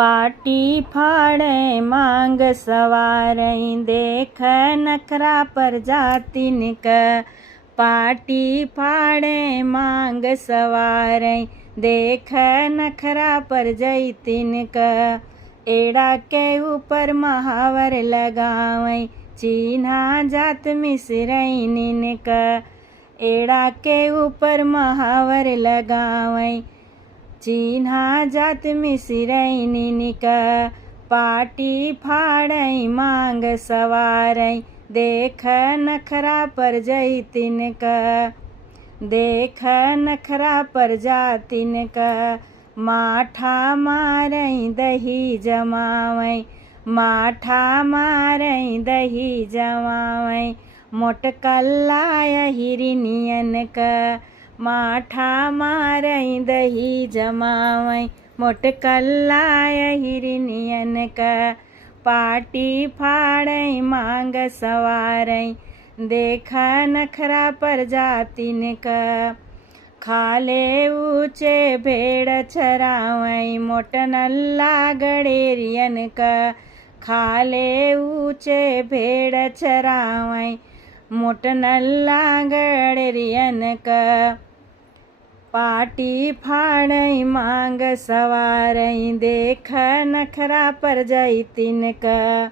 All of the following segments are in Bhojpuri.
पाटी फाड़े मांग सवारई, देख नखरा प्रजातिन क। पाटी फाड़े मांग सवारई, देख नखरा प्रजातिन क। एड़ा के ऊपर महावर लगावई, चिन्हा जात मिसरैनिन क। एड़ा के ऊपर महावर लगावई, चिन्हा जात मिसरैनिन क। पाटी फाड़ई मांग सवारई, देख नखरा प्रजातिन क। देख नखरा प्रजातिन क। माठा मारई दही जमावई, माठा मारई दही जमावई, मोटकल्ला हिरनियन क। माठा मारई दही जमावई, मोटकल्ला हिरनियन क। पाटी फाड़ई मांग सवारई, देख नखरा प्रजातिन क। खाले ऊँचे भेड़ चरावई, मोटनल्ला गड़ेरियन क। खाले ऊँचे भेड़ चरावई, मोटनल्ला गड़ेरियन क। पाटी फाड़ई मांग सवारई, देख नखरा प्रजातिन क।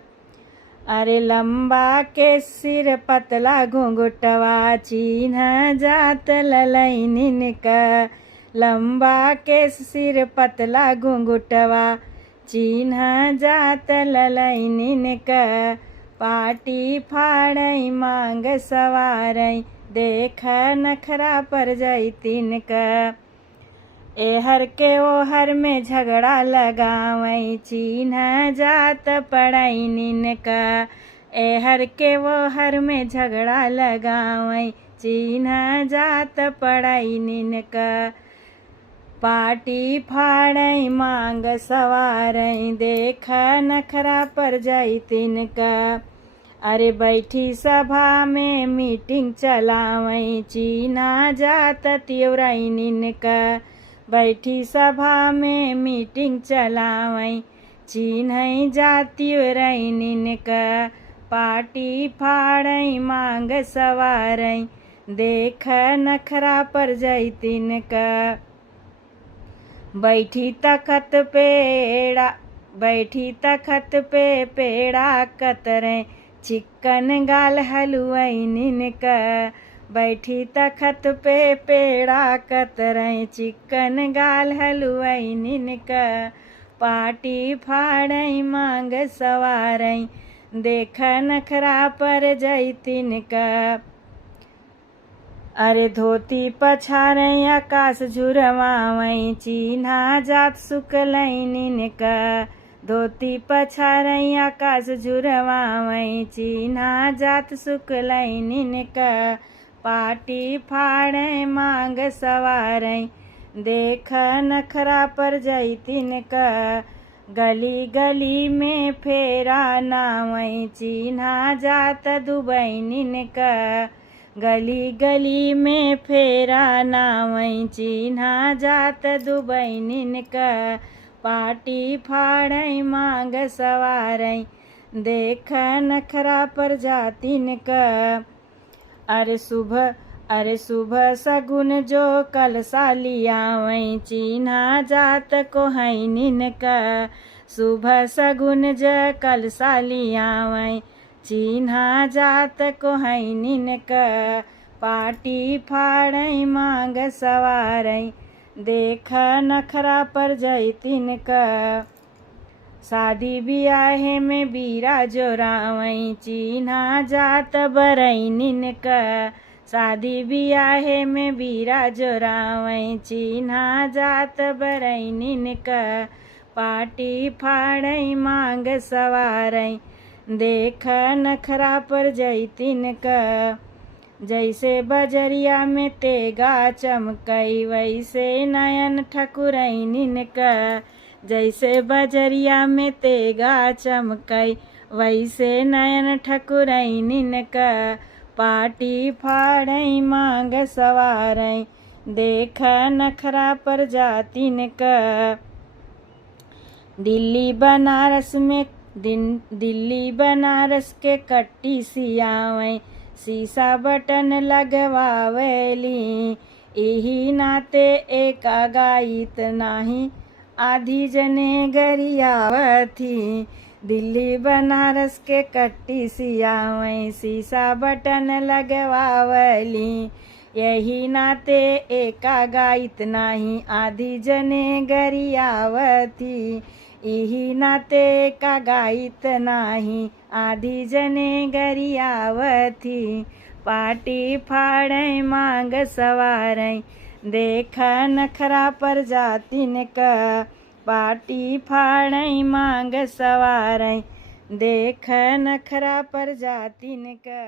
अरे लंबा के सिर पतला घुंघटवा, चिन्ह जात ललैनिन क। लंबा के सिर पतला घुंघटवा, चिन्ह जात ललैनिन क। पाटी फाड़ई मांग सवारई, देख नखरा प्रजातिन क। एहर के ओहर में झगड़ा लगावई, चिन्ह जात पड़ैनिन क। एहर के ओहर में झगड़ा लगावई, चिन्ह जात पड़ैनिन क। पाटी फाड़ई मांग सवारई, देख नखरा प्रजातिन क। अरे बैठी सभा में मीटिंग चलावई, चिन्ह जात तिवरैनिन क। बैठी सभा में मीटिंग चलावई, चिन्ह जात तिवरैनिन क। पाटी फाड़ई मांग सवारई, देख नखरा प्रजातिन क। बैठी तखत पे पेड़ा कतरे, चिकन गाल हलुवैनिन क। बैठी तखत पे पेड़ा कतरे, चिकन गाल हलुवैनिन क। पाटी फाड़ई मांग सवारई, देख नखरा प्रजातिन क। अरे धोती पछारई आकाश झुरवावई, चिन्ह जात शुक्लैनिन क। धोती पछारई आकाश झुरवावई, चिन्ह जात शुक्लैनिन क। पाटी फाड़ई मांग सवारई, देख नखरा प्रजातिन क। गली गली में फेरा नावई, चिन्ह जात दुबैनिन क। गली गली में फेरा नावई, चिन्ह जात दुबैनिन क। पाटी फाड़ई मांग सवारई, देख नखरा प्रजातिन क। अरे शुभ सगुन जो कलसा लियावई, चिन्ह जात कोहैनिन क। शुभ सगुन जो कलसा लियावई, चिन्ह जात कोहैनिन क। पाटी फाड़ई मांग सवारई, देख नखरा प्रजातिन क। शादी बियाहे में बीरा जोरावई, चिन्ह जात बरैनिन क। शादी बियाहे में बीरा जोरावई, चिन्ह जात बरैनिन क। पाटी फाड़ई मांग सवारई, देख नखरा प्रजातिन क। जैसे बजरिया में तेगा चमकई, वैसे नयन ठकुरैनिन क। जैसे बजरिया में तेगा चमकई, वैसे नयन ठकुरैनिन क। पाटी फाड़ई मांग सवारई, देख नखरा प्रजातिन क। दिल्ली बनारस में दिल्ली बनारस के कट्टी सियावै शीशा बटन लगवावेली। एही नाते एका गाइत नाही आधी जने गरियावथी। दिल्ली बनारस के कट्टी सियावै शीशा बटन लगवावली। यही नाते एका गाइत नाही आधी जने गरियावथी। यही नाते एका गाइत नाही आधी जने गरियावथी। पाटी फाड़ै मांग सवारै देख नखरा पर जातिन का। पाटी फाड़ै मांग सवारै देख नखरा पर जातिन का।